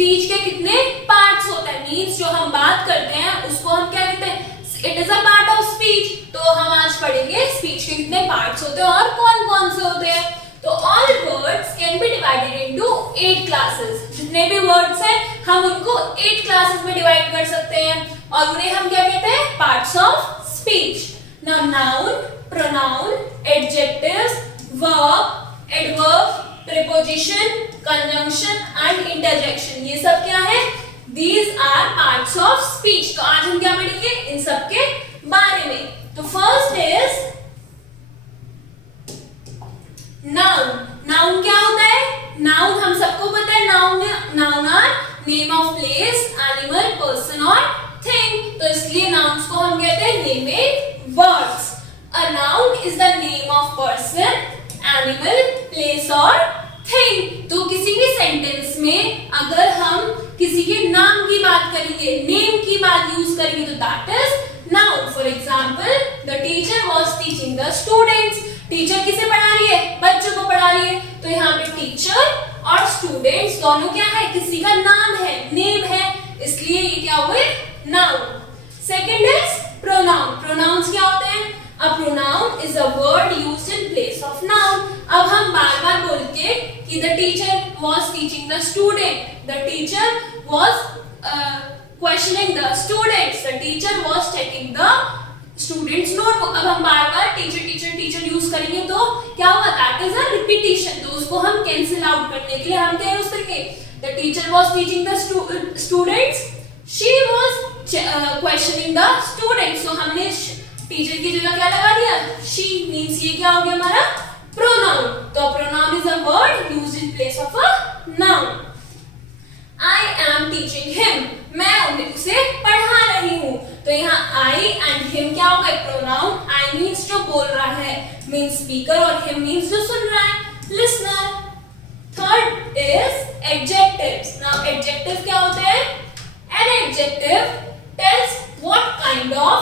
Speech के कितने parts होते हैं, मींस जो हम बात करते हैं उसको हम क्या कहते हैं, it is a part of speech. तो हम आज पढ़ेंगे स्पीच के कितने पार्ट्स होते हैं और कौन कौन से होते हैं। तो all words can be divided into 8 classes. जितने भी वर्ड्स हैं हम उनको 8 क्लासेस में डिवाइड कर सकते हैं और उन्हें हम क्या कहते हैं, parts of speech. Now noun, pronoun, adjectives, verb, adverb, preposition, conjunction and interjection, ये सब क्या है, these are parts of speech. तो आज हम क्या पढ़ेंगे इन सब के बारे में। तो फर्स्ट इज नाउन। नाउन क्या होता है, नाउन हम सबको पता है, noun are name of place, animal, person और थिंग। तो इसलिए नाउन्स को हम कहते हैं naming words. A noun is the name of person, animal, place और थिंग। तो किसी भी सेंटेंस में अगर हम किसी के नाम की बात करेंगे, नेम की बात यूज करेंगे तो that is noun. For example, the teacher was teaching the students. Teacher किसे पढ़ा रही है, बच्चों को पढ़ा रही है। तो यहाँ पे टीचर और स्टूडेंट्स दोनों क्या है, किसी का नाम है, नेम है, इसलिए ये क्या हुए, noun. Second is pronoun. Pronouns क्या होते हैं, a pronoun is a word used in place of noun. अब हम बार बार बोल के कि the teacher was teaching the student, the teacher was questioning the students, the teacher was checking the students notebook. अब हम बार बार टीचर टीचर टीचर यूज करेंगे तो क्या होगा, दैट इज अ रिपीटिशन। तो उसको हम कैंसिल आउट करने के लिए हम क्या यूज करेंगे, the teacher was teaching the students, she was questioning the students. तो हमने टीचर की जगह क्या लगा दिया, शी, मींस ये क्या हो गया हमारा प्रोनाउन। तो pronoun is a word used in place of a noun. I am teaching him, मैं उसे पढ़ा रही हूँ। तो यहाँ I and him क्या होगा, प्रोनाउन। I means जो बोल रहा है, means speaker, और him means जो सुन रहा है, listener। Third is adjectives. Now adjective क्या होते हैं, an adjective tells what kind of,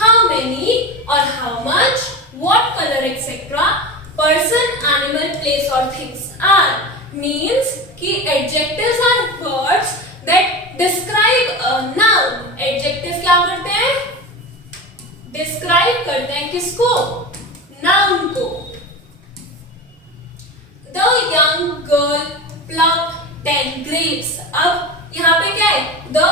how many or how much, what color etc. person, animal, place or things are. Means कि adjectives are words that describe a noun. Adjective क्या करते हैं, describe करते हैं किसको, noun को। The young girl plucked 10 grapes. अब यहाँ पे क्या है, the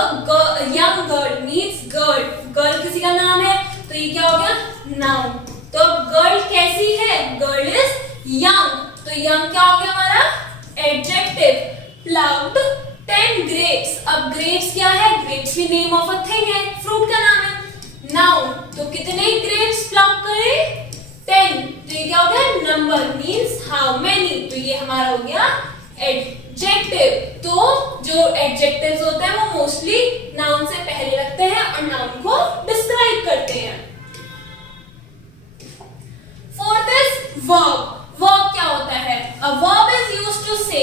young girl means girl, girl किसी का नाम है, तो ये क्या हो गया, noun। तो girl कैसी है, girl is young, तो young क्या हो गया हमारा एडजेक्टिव। Plucked 10 grapes. अब ग्रेप्स क्या है, ग्रेप्स भी नेम ऑफ अ थिंग है, फ्रूट का नाम है, नाउन। तो कितने ग्रेप्स प्लग करे, 10। तो ये क्या हो गया, नंबर, मींस हाउ मेनी। तो ये हमारा हो गया एडजेक्टिव। तो जो एडजेक्टिव्स होते हैं वो मोस्टली नाउन से पहले लगते हैं और नाउन को डिस्क्राइब करते हैं। Fourth is verb. वर्ब क्या होता है, a verb is used to say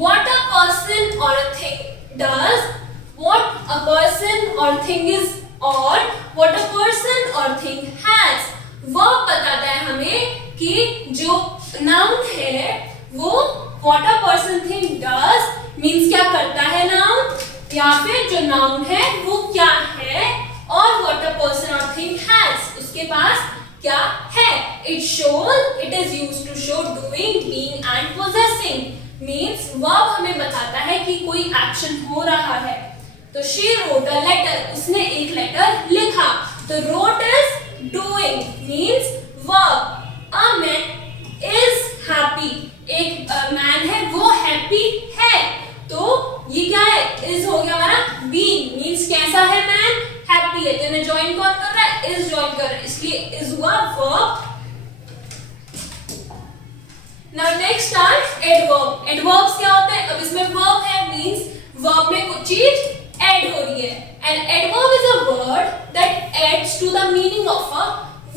what a person or a thing does, what a person or thing is, or what a person or thing has. verb बताता है हमें कि जो noun है वो what a person thing does means क्या करता है noun, या फिर जो noun है वो क्या है, और what a person or thing has उसके पास क्या है। It shows, it is used to show doing, being and possessing. Means verb हमें बताता है कि कोई एक्शन हो रहा है। तो she wrote a letter, उसने एक लेटर लिखा। तो wrote is doing, means verb. A man is happy, एक मैन है वो हैप्पी है। तो ये क्या है, is हो गया हमारा being, means कैसा है मैन, हैप्पी है। तो इन्हें ज्वाइन कौन कर रहा है, is ज्वाइन कर रहा है, इसलिए is हुआ verb। Now next are adverb. Adverbs क्या होते हैं, अब इसमें verb है, means verb में कुछ चीज add हो रही है। An adverb is a word that adds to the meaning of a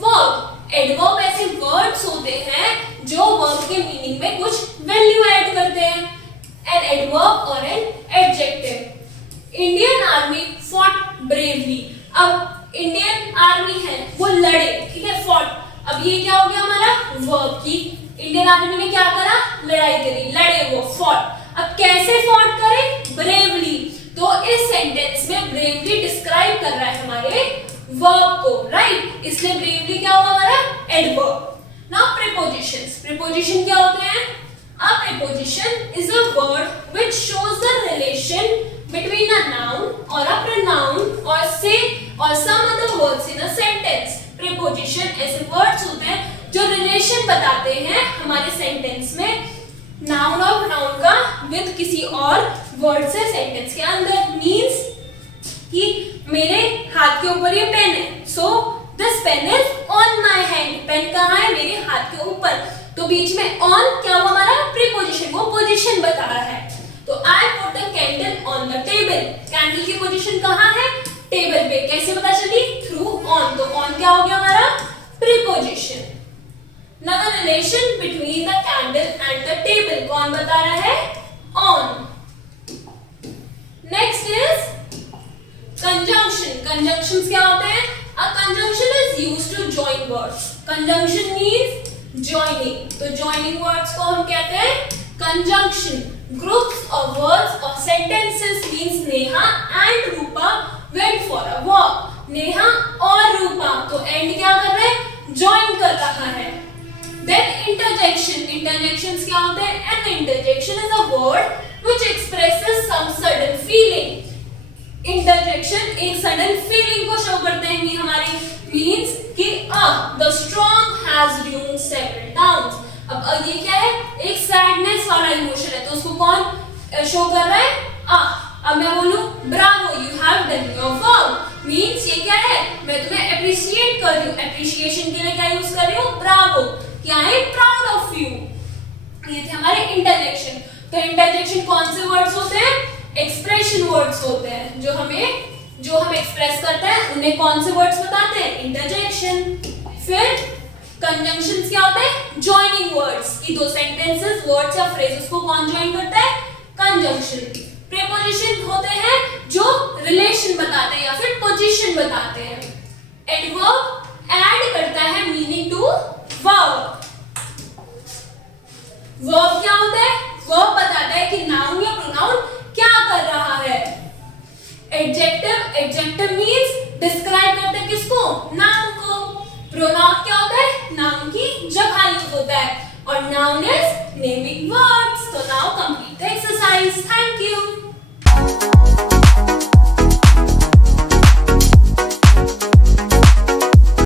verb. Adverb ऐसे words होते हैं जो verb के meaning में कुछ value add करते हैं। An adverb or an adjective. Indian Army fought bravely. अब इंडियन आर्मी है वो लड़े, ठीक है, fought। अब ये क्या हो गया हमारा verb की इंडियन आर्मी ने क्या करा, लड़ाई करी, लड़े वो, fought। अब कैसे fought करे, bravely। इस सेंटेंस में ब्रेवली डिस्क्राइब कर रहा है हमारे वर्ब को, राइट? इसलिए ब्रेवली क्या होगा हमारा? एडवर्ब। नाउ प्रीपोजिशंस, प्रीपोजिशन क्या होते हैं? A preposition is a word which shows the relation between a noun or a pronoun or say or some other words in a sentence. Preposition ऐसे words होते हैं जो relation बताते हैं हमारे sentence में noun और pronoun का with किसी और word से sentence के अंदर। means कि मेरे हाथ के ऊपर ये पेन है, so this pen is on my hand. Pen कहाँ है? मेरे हाथ के ऊपर। तो बीच में ऑन क्या हुआ हमारा? प्रीपोजिशन, वो पोजीशन बता रहा है। तो I put the candle on the table, candle की पोजीशन कहाँ है? टेबल पे। कैसे पता चली? Through on. तो ऑन क्या हो गया हमारा? Preposition. Now the relation between the candle and the table कौन बता रहा है? On. Next is conjunction. Conjunctions क्या होते हैं? A conjunction is used to join words. Conjunction means joining। तो joining words को हम कहते हैं conjunction। groups of words or sentences means Neha and Rupa went for a walk। Neha और रूपा तो end क्या कर रहे हैं? join कर रहा है। then interjection, interjections क्या होते हैं? an interjection is a word which expresses some sudden feeling। interjection एक sudden feeling को show करते हैं कि हमारी means कि the storm has ruined several towns। अब ये क्या है? एक सैडनेस वाला इमोशन है, तो उसको कौन शो कर रहा है? अब मैं बोलूं Bravo, you have done your work. Means ये क्या है? मैं तुम्हें अप्रिशिएट कर रही हूँ। अप्रिशिएशन के लिए क्या यूज कर रही हूँ? ब्रावो, कि I am proud of you. ये थे हमारे इंटरजेक्शन। तो इंटरजेक्शन कौन से वर्ड्स होते हैं? एक्सप्रेशन वर्ड्स होते हैं, जो हम एक्सप्रेस करते हैं उन्हें कौन से वर्ड्स बताते हैं? इंटरजेक्शन। फिर कंजंक्शंस क्या होते हैं? जॉइनिंग वर्ड्स, कि दो सेंटेंसेस, वर्ड्स या फ्रेजेस को कौन जॉइन करता है? कंजंक्शन। प्रीपोजिशन होते हैं जो रिलेशन बताते हैं या फिर पोजीशन बताते हैं। एडवर्ब ऐड करता है मीनिंग टू वर्ब। वर्ब क्या होता है? वर्ब बताता है कि नाउन या प्रोनाउन क्या कर रहा है। एडजेक्टिव, एडजेक्टिव मींस डिस्क्राइब करते हैं किसको? नाउन को। प्रोनाउन क्या होता है? नाउन की जगह यूज होता है। और नाउन इज नेमिंग वर्ड्स। तो now complete the exercise. Thank you.